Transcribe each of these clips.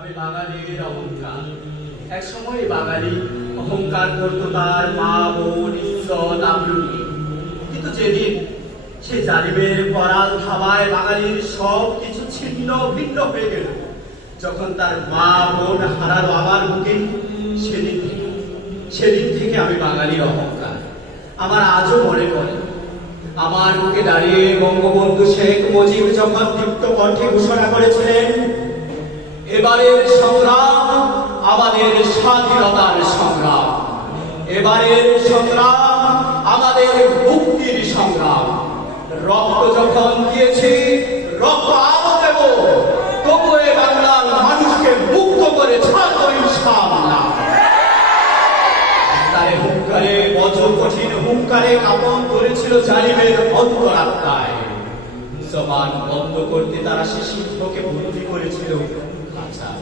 আমি বাঙালির অহংকার। এক সময় বাঙালি অহংকার করতো তার মা বোন ইজ্জত আবরু নিয়ে। কিন্তু যেদিন সে জালিমের করাল থাবায় বাঙালির সব কিছু ছিন্ন ভিন্ন হয়ে গেল, যখন তার মা বোন হারালো আমার বুকে, সেদিন থেকে আমি বাঙালির অহংকার আমার আজও মনে পড়ে। আমার বুকে দাঁড়িয়ে বঙ্গবন্ধু শেখ মুজিব যখন দীপ্ত কণ্ঠে ঘোষণা করেছিলেন, এবারের সংগ্রাম আমাদের স্বাধীনতার সংগ্রাম, এবারের সংগ্রাম আমাদের মুক্তির সংগ্রাম। রক্ত যখন দিয়েছি, রক্ত আরো দেব, তবু এ বাংলার মানুষকে মুক্ত করে ছাড়বো ইনশাআল্লাহ। তারে হুঙ্কারে, বজ্র কঠিন হুঙ্কারে কাঁপন করেছিল জালিমের অন্তরাত্মায়। জবান বন্ধ করতে তারা সে সিংহকে বন্দী করেছিল খাঁচায়।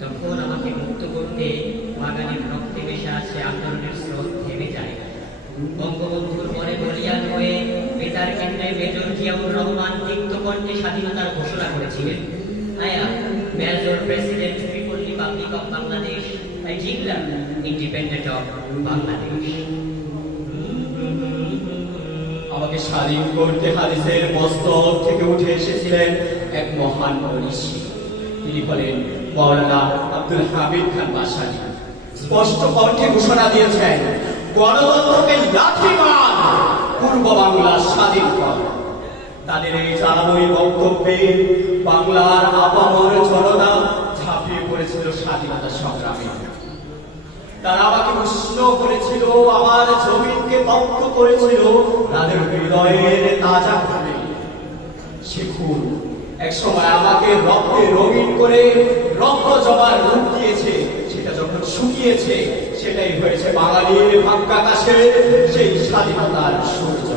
তখন আমাকে মুক্ত করতে বাঙালির রক্তে মেশা আছে আন্দোলনের স্রোত থেমে যায়। বঙ্গবন্ধুর পরে বলিয়ান হয়ে বেতার কেন্দ্রে মেজর জিয়াউর রহমান তিক্ত কণ্ঠে স্বাধীনতার ঘোষণা করেছিলেন। আয়া major president people Republic of Bangladesh, I declare independent of Bangladesh. আমাকে স্বাধীন করতে হাদিসের মস্তক থেকে উঠে এসেছিলেন এক মহান ঋষি। তিনি হলেন মাওলানা আব্দুল হামিদ খান বাসানী। স্পষ্ট কণ্ঠে ঘোষণা দিয়েছেন, গণতন্ত্রকে লাঠি মার, পূর্ব বাংলা স্বাধীন কর। তাদের এই জানানোই বক্তব্যে বাংলার আপামর জনতা ঝাঁপিয়ে পড়েছিল স্বাধীনতা সংগ্রামে। তারা আমাকে উষ্ণ করেছিল, আমার জমিনকে তপ্ত করেছিল তাদের হৃদয়ের তাজা ভাবে। সে খুন এক সময় আমাকে রক্তে রঙিন করে রক্ত জমার রূপ দিয়েছে। সেটা যখন শুকিয়েছে, সেটাই হয়েছে বাঙালির ভাগ্যাকাশে সেই স্বাধীনতার সূর্য।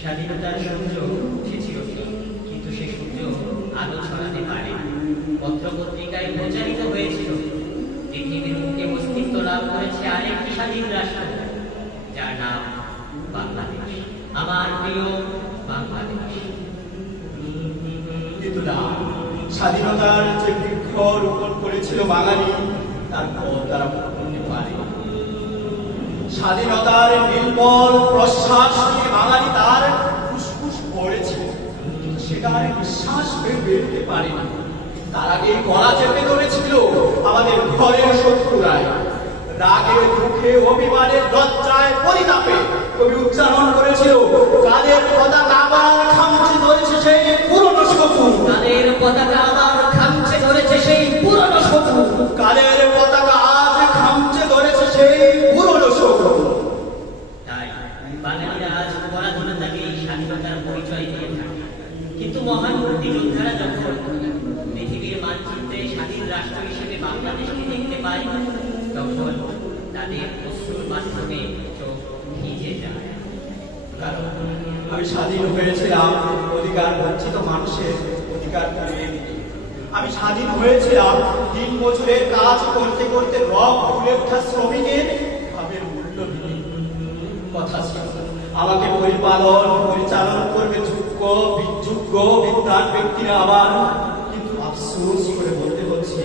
স্বাধীনতার সূর্য উঠেছিল ঠিক, কিন্তু সে সূর্য আলো ছড়াতে পারে। পত্র পত্রিকায় প্রচারিত হয়েছিল পৃথিবীর মুখে অস্তিত্ব লাভ করেছে আরেকটি স্বাধীন রাষ্ট্র, যার নাম বাংলাদেশ, আমার প্রিয় বাংলাদেশ। কিন্তু না, স্বাধীনতার যে বৃক্ষ রোপণ করেছিল বাঙালি, তার ফল তারা ভোগ করতে পারে। স্বাধীনতার নির্মল প্রশ্বাস নিয়ে বাঙালি তার ফুসফুস পড়েছে, কিন্তু সেটা আর নিঃশ্বাস বেরোতে পারেনি। তার আগে গলা চেপে ধরেছিল আমাদের ঘরের শত্রুরাই। রাগে দুঃখে অভিমানে লজ্জায় পরিতাপে কবি উচ্চারণ করেছিল, কাদের পতাকা আবার খামচে ধরেছে সেই পুরনো শত্রু, কাদের পতাকা আবার খামচে ধরেছে সেই পুরনো শত্রু, কাদের পতাকা আজ খামচে ধরেছে সেই পুরনো শত্রু। তাই বাঙালিরা আজ পরাধীনতাকে স্বাধীনতার পরিচয় দিয়ে থাকে। কিন্তু মহান মুক্তিযোদ্ধারা যখন পৃথিবীর মানচিত্রে স্বাধীন রাষ্ট্র হিসেবে বাংলাদেশকে দেখতে পায়, তখন তাদের অশ্রুর মাধ্যমে চোখ ভিজে যায়। কারণ আমি স্বাধীন হয়েছিলাম অধিকার বঞ্চিত মানুষের অধিকার ফিরিয়ে দিতে। আমি স্বাধীন হয়েছিলাম দিন মজুরের কাজ করতে করতে রব ফুলে ওঠা শ্রমিকের ভাবের মূল্য দিতে। কথা ছিল আমাকে পরিচালন করবে যোগ্য বিদ্বান ব্যক্তিরা আবার। কিন্তু আফসোস করে বলতে হচ্ছে,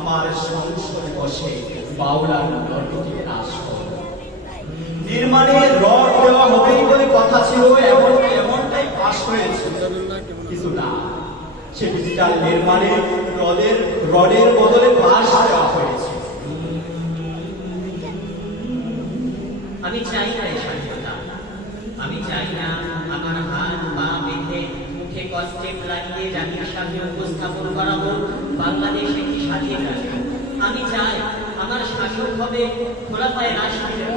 আমার সংসদে বসে বাউলার লড়কিকে নাশ করে নির্মাণে রড দেওয়া হবেই বলে কথা ছিল, এমনটাই পাশ হয়েছে। কিন্তু না, সে ডিজিটাল নির্মাণে রডের বদলে বাঁশ দেওয়া হয়েছে। আমি চাই না এই স্বাধীনতা। আমি চাই না আমার হাত পা বেঁধে মুখে কষ্টে লাগিয়ে জাতির সামনে উপস্থাপন করাবো বাংলাদেশ একটি স্বাধীন রাষ্ট্র। আমি চাই আমার শাসক হবে খোলা পায়ে রাষ্ট্রের।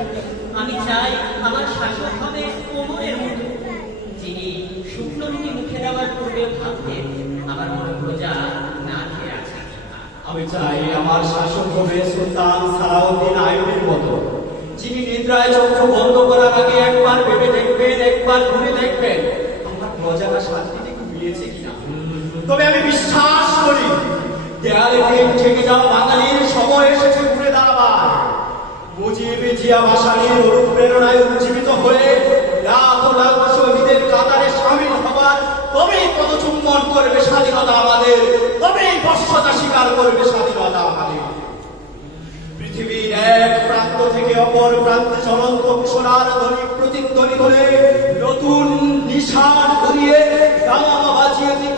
আমি চাই আমার শাসক হবে কোমরের মতো, যিনি শুকনো রুটি মুখে দেওয়ার পূর্বে ভাবতেন আমার মনে প্রজা না খেয়ে আছে। আমি চাই আমার শাসক হবে সুলতান সালাউদ্দিন আইয়ুবের মতো, যিনি নিদ্রায় চক্ষু বন্ধ করার আগে একবার ভেবে দেখবেন, একবার ঘুরে দেখবেন আমার প্রজারা শান্তিতে ঘুমিয়েছে কিনা। তবে আমি বিশ্বাস করি দেয়ালে ঠেকে যাওয়া বাঙালির সময় এসেছে ঘুরে দাঁড়াবার। মুজিব জিয়া ভাসানীর অনুপ্রেরণায় উজ্জীবিত হয়ে লাখ লাখ শহীদের কাতারে সামিল হবার তবেই পদচুম্বন করবে স্বাধীনতা আমাদের, তবেই বর্ষতা স্বীকার করবে স্বাধীনতা আমাদের। পৃথিবীর এক প্রান্ত থেকে অপর প্রান্তে চলন্ত ঘোষণার ধ্বনি প্রতিধ্বনি করে নতুন নিশান ঘুরিয়ে দামামা বাজিয়ে দিক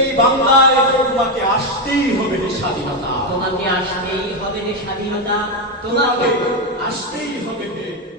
এই বাংলায় তোমাকে আসতেই হবে হে স্বাধীনতা, তোমাকে আসতেই হবে রে স্বাধীনতা, তোমাকে তোমাকে আসতেই হবে হে